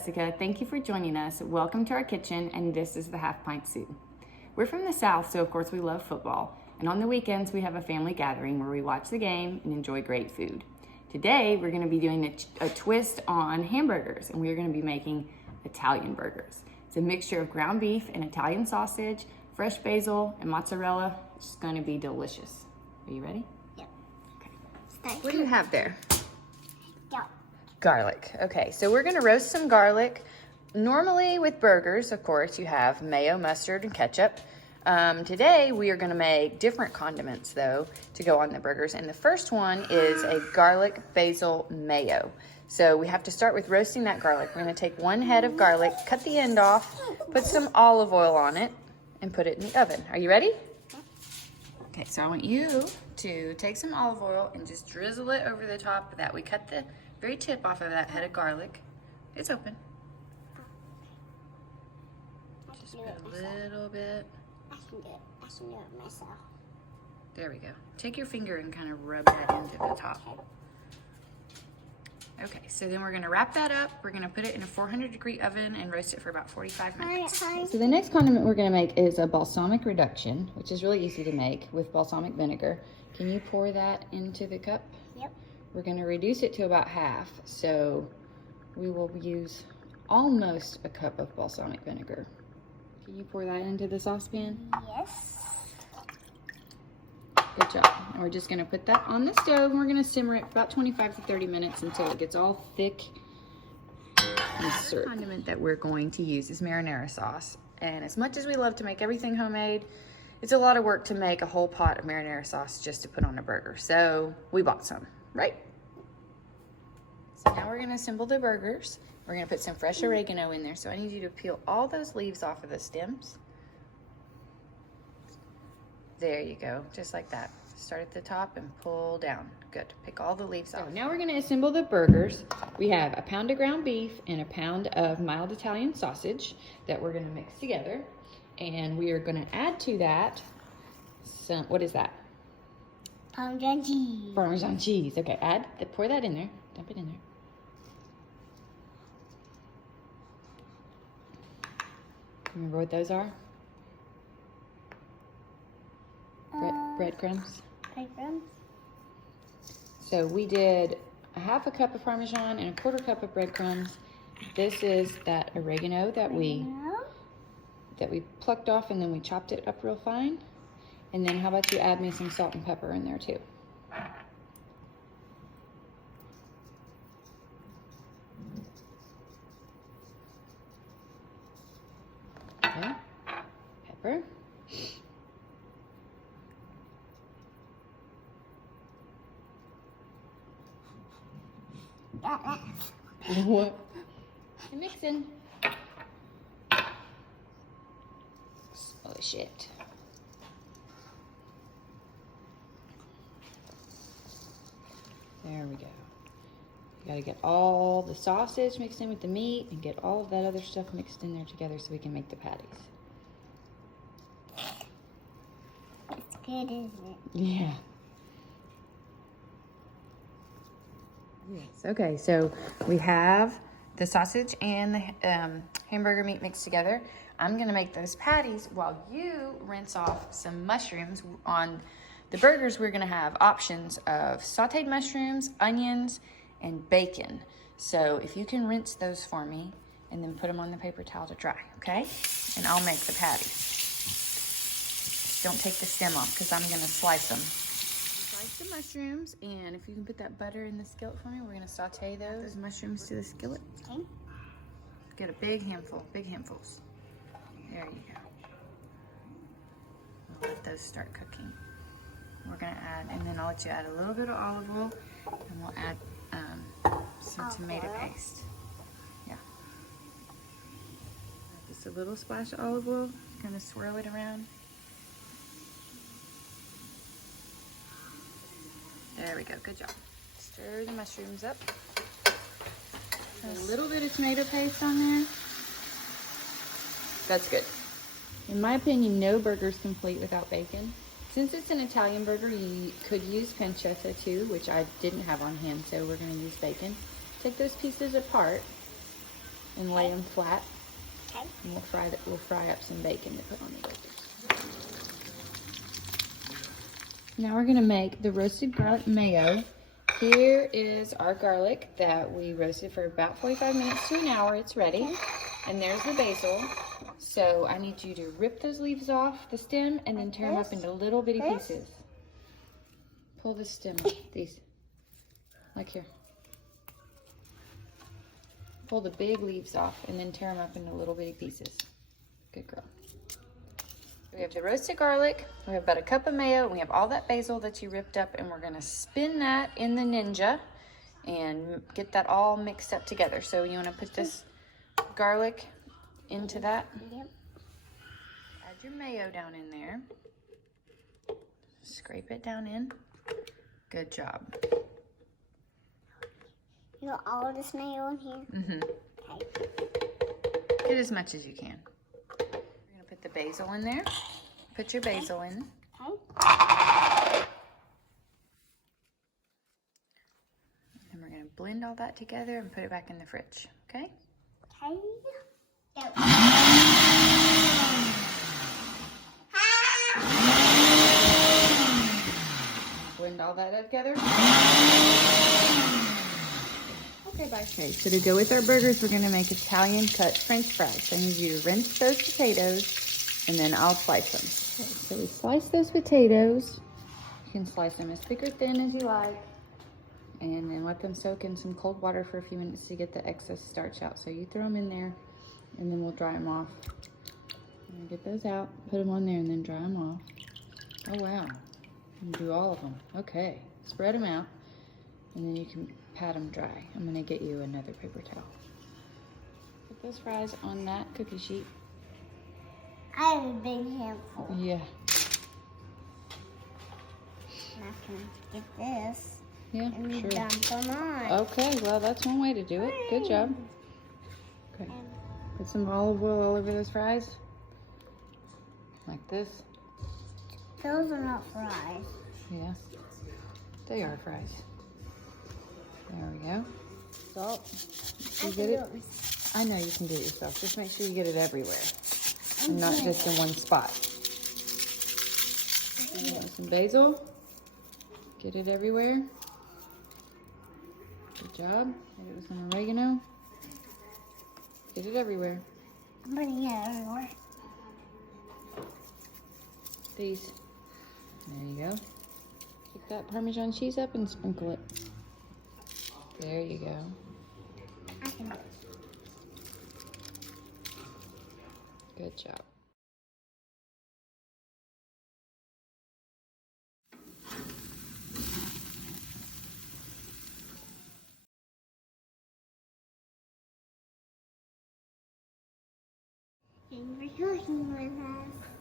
Jessica. Thank you for joining us. Welcome to our kitchen, and this is the Half Pint Sous. We're from the South, so of course we love football. And on the weekends, we have a family gathering where we watch the game and enjoy great food. Today, we're going to be doing a twist on hamburgers, and we're going to be making Italian burgers. It's a mixture of ground beef and Italian sausage, fresh basil, and mozzarella. It's just going to be delicious. Are you ready? Yep. Okay. What do you have there? Garlic. Garlic. Okay, so we're gonna roast some garlic. Normally with burgers, of course, you have mayo, mustard, and ketchup. Today, we are gonna make different condiments though to go on the burgers. And the first one is a garlic basil mayo. So we have to start with roasting that garlic. We're gonna take one head of garlic, cut the end off, put some olive oil on it, and put it in the oven. Are you ready? Okay, so I want you to take some olive oil and just drizzle it over the top of that. We cut the very tip off of that head of garlic. It's open. Just put a little bit. I can do it. I can do it myself. There we go. Take your finger and kind of rub that into the top. Okay, so then we're gonna wrap that up. We're gonna put it in a 400-degree oven and roast it for about 45 minutes. So the next condiment we're gonna make is a balsamic reduction, which is really easy to make with balsamic vinegar. Can you pour that into the cup? Yep. We're gonna reduce it to about half. So we will use almost a cup of balsamic vinegar. Can you pour that into the saucepan? Yes. Good job. And we're just gonna put that on the stove and we're gonna simmer it for about 25 to 30 minutes until it gets all thick and syrup. The condiment that we're going to use is marinara sauce. And as much as we love to make everything homemade, it's a lot of work to make a whole pot of marinara sauce just to put on a burger. So we bought some, right? So now we're gonna assemble the burgers. We're gonna put some fresh oregano in there. So I need you to peel all those leaves off of the stems. There you go, just like that. Start at the top and pull down. Good, pick all the leaves off. So now we're gonna assemble the burgers. We have a pound of ground beef and a pound of mild Italian sausage that we're gonna mix together. And we are gonna add to that some, what is that? Parmesan cheese. Parmesan cheese, okay, pour that in there, dump it in there. Remember what those are? Breadcrumbs. Breadcrumbs. So we did a half a cup of Parmesan and a quarter cup of breadcrumbs. This is that oregano that we plucked off and then we chopped it up real fine. And then how about you add me some salt and pepper in there too. Okay, pepper. What? I'm mixing. Oh shit. There we go. You gotta get all the sausage mixed in with the meat and get all of that other stuff mixed in there together so we can make the patties. It's good, isn't it? Yeah. Yes. Okay, so we have the sausage and the hamburger meat mixed together. I'm gonna make those patties while you rinse off some mushrooms. On the burgers, we're gonna have options of sauteed mushrooms, onions, and bacon. So if you can rinse those for me and then put them on the paper towel to dry, okay? And I'll make the patties. Just don't take the stem off because I'm gonna slice them. Slice the mushrooms, and if you can put that butter in the skillet for me, we're gonna saute those mushrooms to the skillet. Okay. Get a big handful, big handfuls. There you go. We'll let those start cooking. We're gonna add, and then I'll let you add a little bit of olive oil, and we'll add some tomato paste. Yeah. Just a little splash of olive oil, kind of swirl it around. There we go, good job. Stir the mushrooms up. A little bit of tomato paste on there. That's good. In my opinion, no burger is complete without bacon. Since it's an Italian burger, you could use pancetta too, which I didn't have on hand, so we're gonna use bacon. Take those pieces apart and lay them flat. Okay. And we'll fry up some bacon to put on the burgers. Now we're gonna make the roasted garlic mayo. Here is our garlic that we roasted for about 45 minutes to an hour. It's ready. And there's the basil. So I need you to rip those leaves off the stem and then tear them up into little bitty pieces. Pull the stem, these, like here. Pull the big leaves off and then tear them up into little bitty pieces. Good girl. We have the roasted garlic, we have about a cup of mayo, we have all that basil that you ripped up, and we're gonna spin that in the Ninja and get that all mixed up together. So you wanna put this garlic into that. Yep. Add your mayo down in there. Scrape it down in. Good job. You want all of this mayo in here? Mm-hmm. Okay. Get as much as you can. We're gonna put the basil in there. Put your basil in. Okay. And we're gonna blend all that together and put it back in the fridge, okay? Okay. Go. Blend all that together. Okay, bye. Okay, so to go with our burgers, we're gonna make Italian cut French fries. So I need you to rinse those potatoes and then I'll slice them. Okay, so we slice those potatoes. You can slice them as thick or thin as you like. And then let them soak in some cold water for a few minutes to get the excess starch out. So you throw them in there and then we'll dry them off. And get those out, put them on there and then dry them off. Oh wow, you can do all of them. Okay, spread them out and then you can pat them dry. I'm gonna get you another paper towel. Put those fries on that cookie sheet. I have a big handful. Yeah. I'm not gonna get this. Yeah, And we sure. dump them on. Okay, well that's one way to do it. Good job. Okay, put some olive oil all over those fries. Like this. Those are not fries. Yeah, they are fries. There we go. Salt. I You can get do it? it myself. I know you can do it yourself. Just make sure you get it everywhere and not just in one spot. Some basil. Get it everywhere. Good job. Hit it with some oregano. Get it everywhere. I'm putting it everywhere. These. There you go. Pick that Parmesan cheese up and sprinkle it. There you go. I can do it. Good job. Thank you for cooking with us.